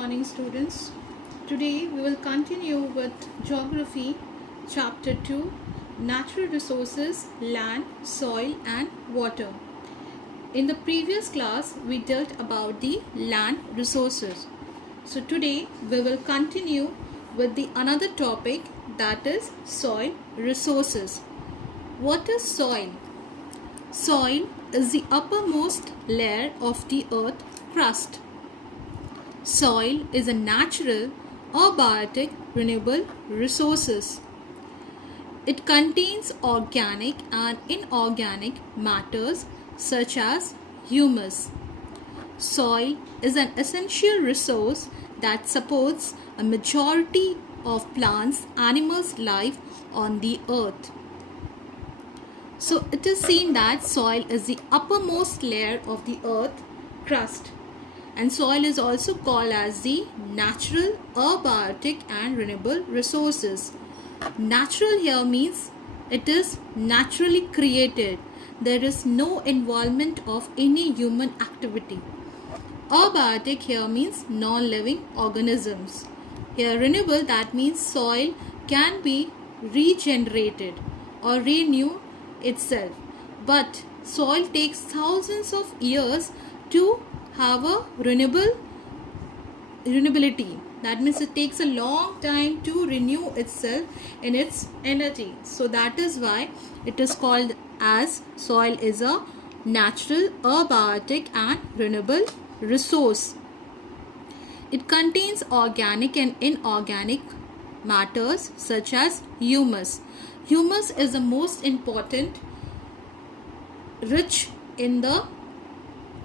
morning, students. Today we will continue with Geography, Chapter 2, Natural Resources, Land, Soil and Water. In the previous class, we dealt about the land resources. So today we will continue with the another topic, that is soil resources. What is soil? Soil is the uppermost layer of the earth crust. Soil is a natural or biotic renewable resources. It contains organic and inorganic matters such as humus. Soil is an essential resource that supports a majority of plants, animals' life on the earth. So it is seen that soil is the uppermost layer of the earth crust. And soil is also called as the natural, abiotic and renewable resources. Natural here means it is naturally created. There is no involvement of any human activity. Abiotic here means non-living organisms. Here renewable, that means soil can be regenerated or renew itself. But soil takes thousands of years to have a renewability. That means it takes a long time to renew itself in its energy. So that is why it is called as soil is a natural, abiotic and renewable resource. It contains organic and inorganic matters such as humus. Humus is the most important rich in the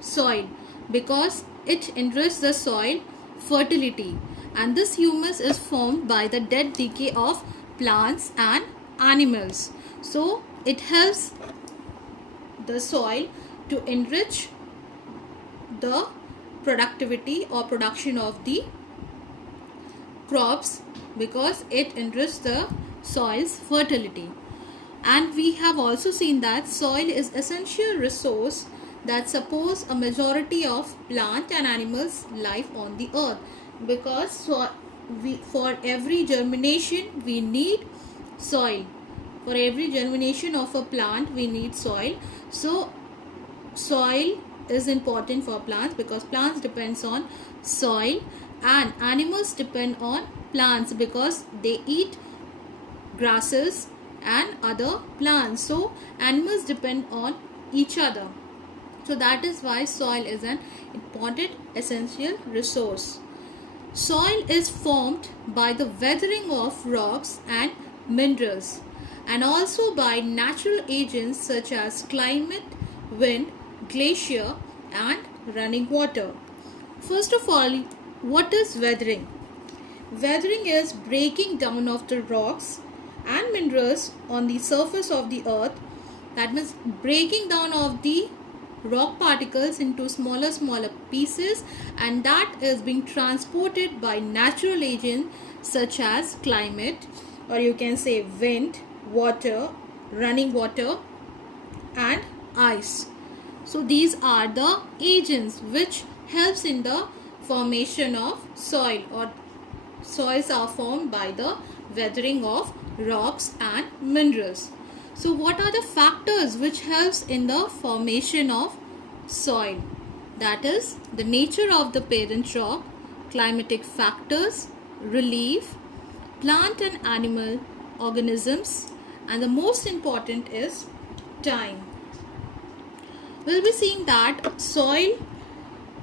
soil because it enriches the soil fertility, and this humus is formed by the dead decay of plants and animals. So it helps the soil to enrich the productivity or production of the crops because it enriches the soil's fertility. And we have also seen that soil is essential resource that supports a majority of plant and animals life on the earth, because for every germination we need soil. For every germination of a plant we need soil. So soil is important for plants because plants depends on soil, and animals depend on plants because they eat grasses and other plants. So animals depend on each other. So that is why soil is an important essential resource. Soil is formed by the weathering of rocks and minerals, and also by natural agents such as climate, wind, glacier and running water. First of all, what is weathering? Weathering is breaking down of the rocks and minerals on the surface of the earth. That means breaking down of the rock particles into smaller pieces, and that is being transported by natural agents such as climate, or you can say wind, water, running water and ice. So these are the agents which helps in the formation of soil, or soils are formed by the weathering of rocks and minerals. So what are the factors which helps in the formation of soil? That is the nature of the parent rock, climatic factors, relief, plant and animal organisms, and the most important is time. We'll be seeing that soil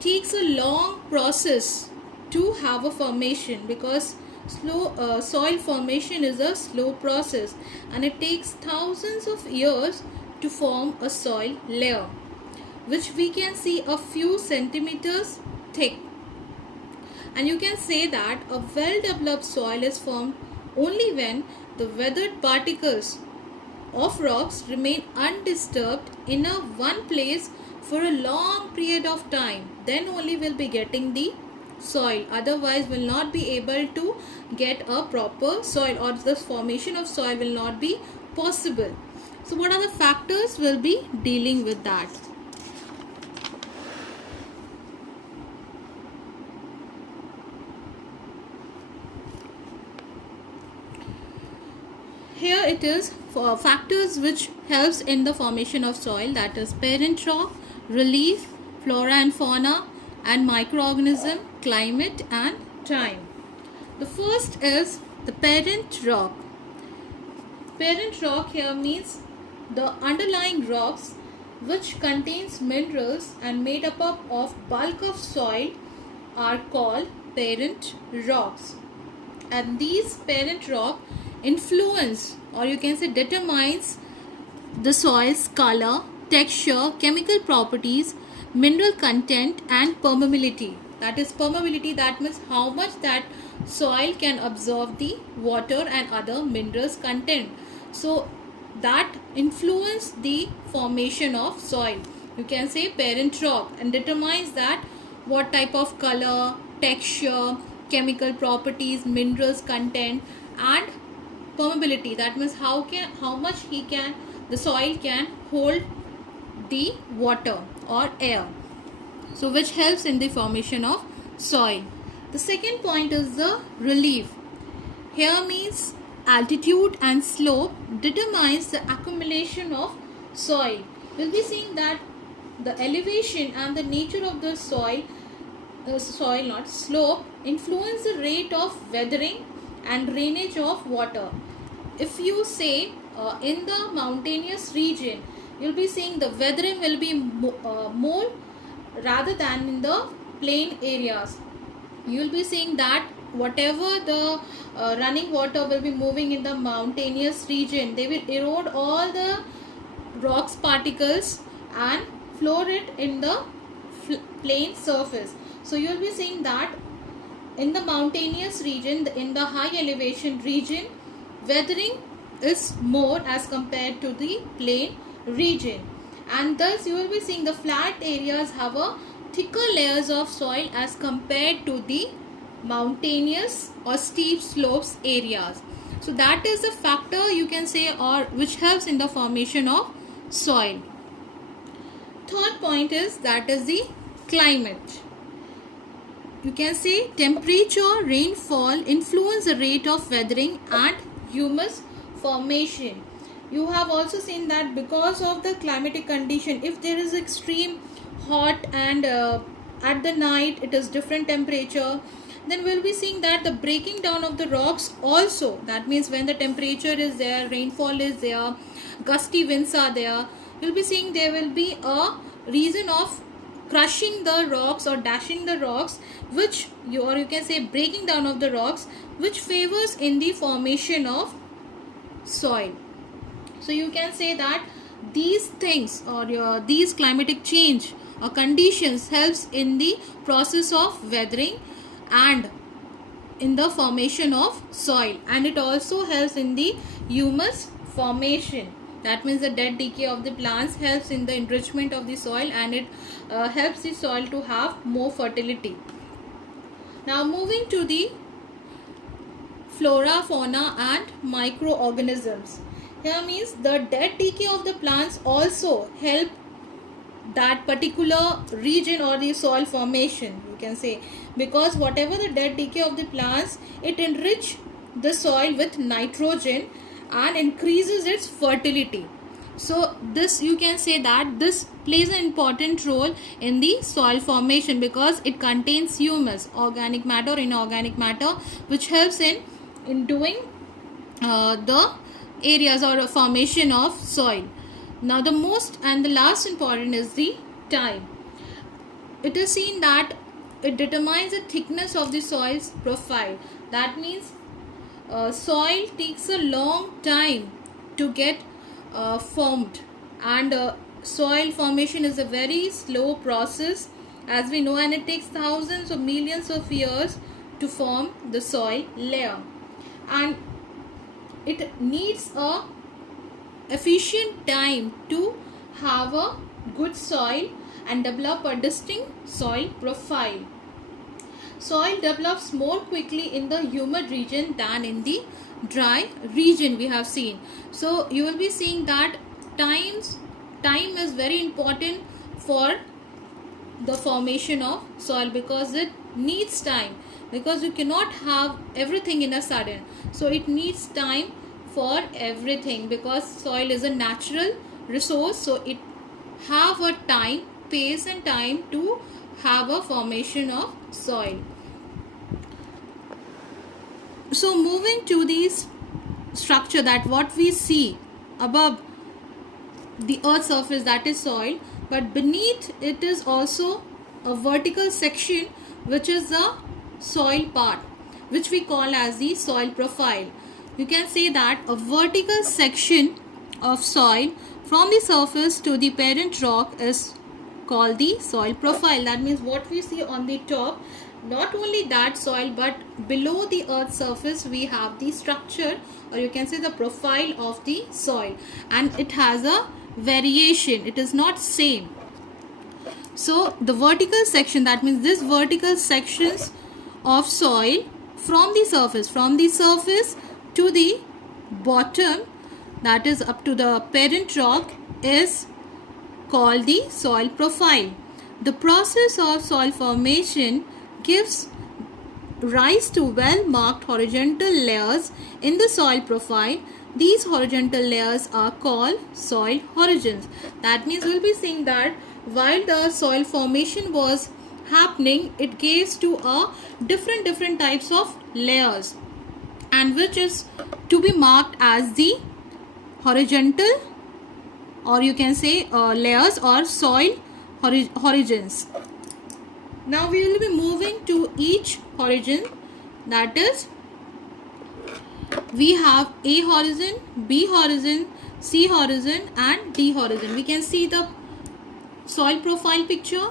takes a long process to have a formation because soil formation is a slow process, and it takes thousands of years to form a soil layer, which we can see a few centimeters thick. And you can say that a well developed soil is formed only when the weathered particles of rocks remain undisturbed in a one place for a long period of time. Then only we'll be getting the soil, otherwise will not be able to get a proper soil, or the formation of soil will not be possible. So what are the factors? We'll be dealing with that. here it is for factors which helps in the formation of soil, that is parent rock, relief, flora and fauna, and microorganism, climate and time. The first is the parent rock. Parent rock here means the underlying rocks which contains minerals and made up of bulk of soil are called parent rocks. And these parent rock influence, or you can say determines, the soil's color, texture, chemical properties, mineral content and permeability. That is permeability, that means how much that soil can absorb the water and other minerals content. So that influence the formation of soil. You can say parent rock, and determines that what type of color, texture, chemical properties, minerals content and permeability, that means how much the soil can hold the water or air, so which helps in the formation of soil. The second point is the relief. Here means altitude and slope determines the accumulation of soil. We'll be seeing that the elevation and the nature of the soil not slope, influence the rate of weathering and drainage of water. If you say in the mountainous region, you'll be seeing the weathering will be more rather than in the plain areas. You'll be seeing that whatever the running water will be moving in the mountainous region, they will erode all the rocks particles and floor it in the plain surface. So you will be seeing that in the mountainous region, in the high elevation region, weathering is more as compared to the plain region, and thus you will be seeing the flat areas have a thicker layers of soil as compared to the mountainous or steep slopes areas. So that is the factor, you can say, or which helps in the formation of soil. Third point is that is the climate. You can say temperature, rainfall influence the rate of weathering and humus formation. You have also seen that because of the climatic condition, if there is extreme hot and at the night it is different temperature, then we'll be seeing that the breaking down of the rocks also, that means when the temperature is there, rainfall is there, gusty winds are there, you'll be seeing there will be a reason of crushing the rocks or dashing the rocks, which you can say breaking down of the rocks, which favors in the formation of soil. So you can say that these things or these climatic change or conditions helps in the process of weathering and in the formation of soil, and it also helps in the humus formation. That means the dead decay of the plants helps in the enrichment of the soil, and it helps the soil to have more fertility. Now moving to the flora, fauna and microorganisms. Here means the dead decay of the plants also help that particular region or the soil formation, you can say, because whatever the dead decay of the plants, it enrich the soil with nitrogen and increases its fertility. So this, you can say that this plays an important role in the soil formation because it contains humus, organic matter or inorganic matter, which helps in doing the areas or a formation of soil. Now the most and the last important is the time. It is seen that it determines the thickness of the soil's profile. That means soil takes a long time to get formed, and soil formation is a very slow process, as we know, and it takes thousands or millions of years to form the soil layer, and it needs a efficient time to have a good soil and develop a distinct soil profile. Soil develops more quickly in the humid region than in the dry region, we have seen. So you will be seeing that time is very important for the formation of soil, because it needs time, because you cannot have everything in a sudden. So it needs time for everything, because soil is a natural resource, so it have a time, pace and time to have a formation of soil. So moving to this structure, that what we see above the earth's surface, that is soil, but beneath it is also a vertical section which is the soil part, which we call as the soil profile. You can say that a vertical section of soil from the surface to the parent rock is called the soil profile. That means what we see on the top, not only that soil, but below the earth's surface we have the structure, or you can say the profile of the soil, and it has a variation, it is not same. So the vertical section, that means this vertical sections of soil from the surface to the bottom, that is up to the parent rock, is called the soil profile. The process of soil formation gives rise to well marked horizontal layers in the soil profile. These horizontal layers are called soil horizons. That means we'll be seeing that while the soil formation was happening, it gives to a different types of layers, and which is to be marked as the horizontal, or you can say layers or soil horizons. Now we will be moving to each horizon, that is we have A horizon, B horizon, C horizon and D horizon. We can see the soil profile picture.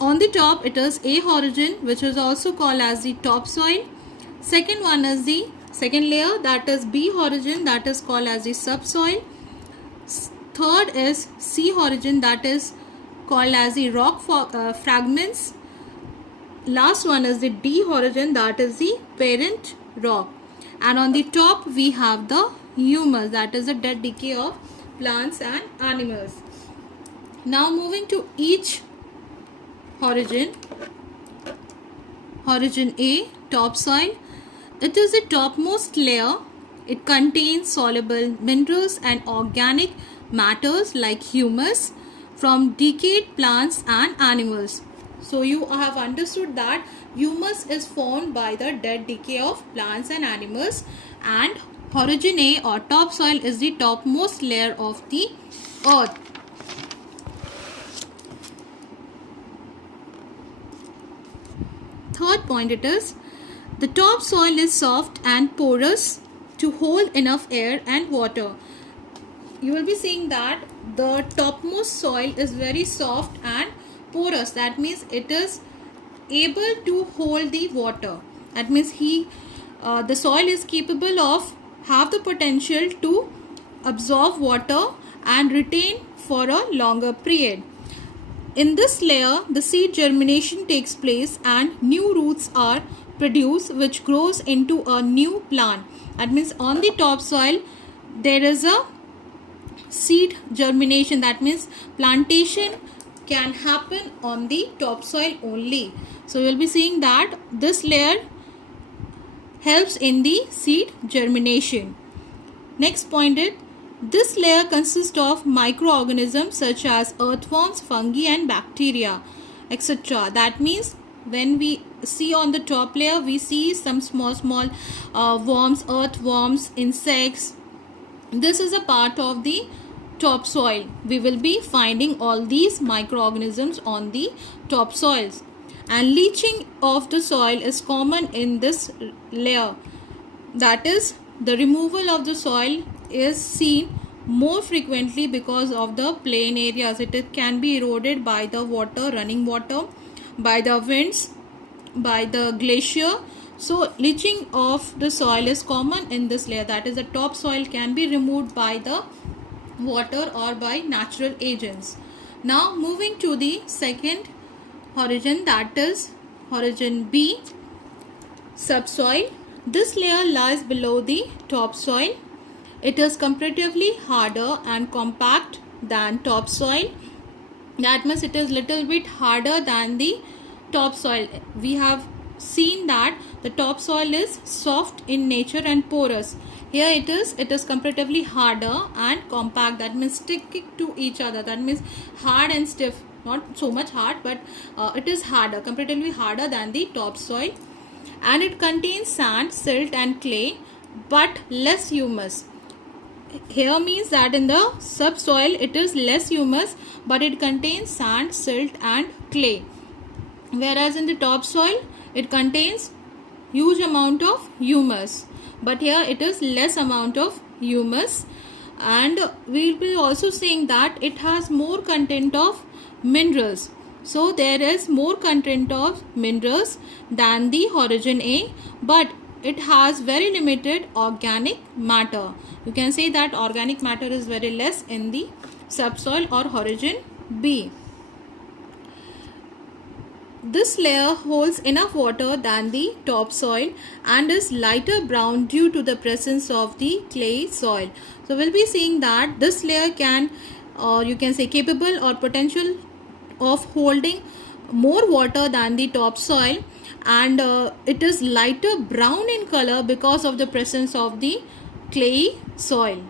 On the top it is A horizon, which is also called as the topsoil. Second one is the second layer, that is B horizon, that is called as the subsoil. Third is C horizon, that is called as the rock fragments. Last one is the D horizon, that is the parent rock. And on the top we have the humus, that is the dead decay of plants and animals. Now moving to each horizon. Horizon A, topsoil. It is the topmost layer. It contains soluble minerals and organic matters like humus from decayed plants and animals. So you have understood that humus is formed by the dead decay of plants and animals, and horizon A or topsoil is the topmost layer of the earth. Third point, it is the topsoil is soft and porous to hold enough air and water. You will be seeing that the topmost soil is very soft and porous. That means it is able to hold the water. That means the soil is capable of have the potential to absorb water and retain for a longer period. In this layer, the seed germination takes place and new roots are produced, which grows into a new plant. That means on the topsoil there is a seed germination. That means plantation can happen on the topsoil only. So you will be seeing that this layer helps in the seed germination. Next point is, this layer consists of microorganisms such as earthworms, fungi and bacteria, etc. That means when we see on the top layer, we see some small worms, earthworms, insects. This is a part of the topsoil. We will be finding all these microorganisms on the topsoils. And leaching of the soil is common in this layer. That is, the removal of the soil is seen more frequently because of the plain areas. It can be eroded by the water, running water, by the winds, by the glacier. So leaching of the soil is common in this layer. That is, the topsoil can be removed by the water or by natural agents. Now moving to the second horizon, that is horizon B, subsoil. This layer lies below the topsoil. It is comparatively harder and compact than topsoil. That means it is little bit harder than the topsoil. We have seen that the topsoil is soft in nature and porous. Here it is comparatively harder and compact, that means sticking to each other, that means hard and stiff, not so much hard, but it is harder, comparatively harder than the topsoil. And it contains sand, silt and clay, but less humus. Here means that in the subsoil it is less humus, but it contains sand, silt and clay, whereas in the topsoil it contains huge amount of humus, but here it is less amount of humus. And we will be also saying that it has more content of minerals, so there is more content of minerals than the Horizon A, but it has very limited organic matter. You can say that organic matter is very less in the subsoil or Horizon B. This layer holds enough water than the topsoil and is lighter brown due to the presence of the clay soil. So we'll be seeing that this layer can, or you can say capable or potential of holding more water than the topsoil, and it is lighter brown in color because of the presence of the clay soil.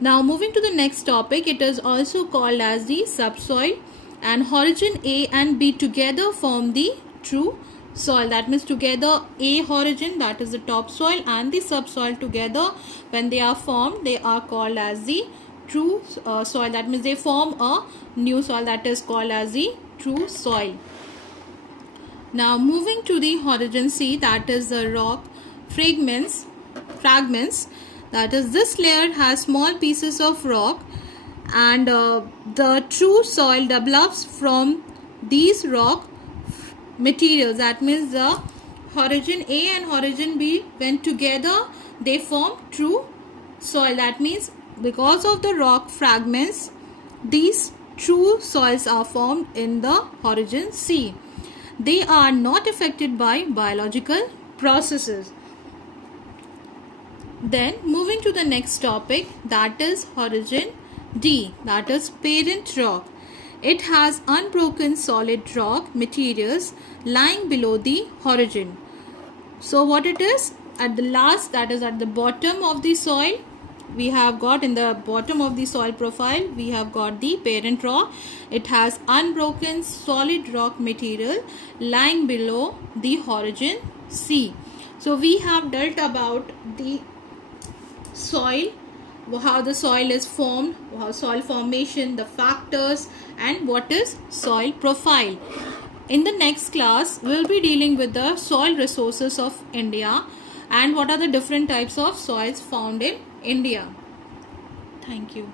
Now moving to the next topic, it is also called as the subsoil, and Horizon A and B together form the true soil. That means together A horizon, that is the topsoil, and the subsoil together, when they are formed, they are called as the true soil. That means they form a new soil, that is called as the true soil. Now moving to the Horizon C, that is the rock fragments, that is this layer has small pieces of rock, and the true soil develops from these rock materials. That means the Horizon A and Horizon B, when together they form true soil. That means because of the rock fragments, these true soils are formed in the Horizon C. They are not affected by biological processes. Then moving to the next topic, that is Horizon D, that is parent rock. It has unbroken solid rock materials lying below the horizon. So what it is, at the last, that is at the bottom of the soil, we have got in the bottom of the soil profile, we have got the parent rock. It has unbroken solid rock material lying below the Horizon C. So we have dealt about the soil, how the soil is formed, how soil formation, the factors, and what is soil profile. In the next class, we will be dealing with the soil resources of India and what are the different types of soils found in India. Thank you.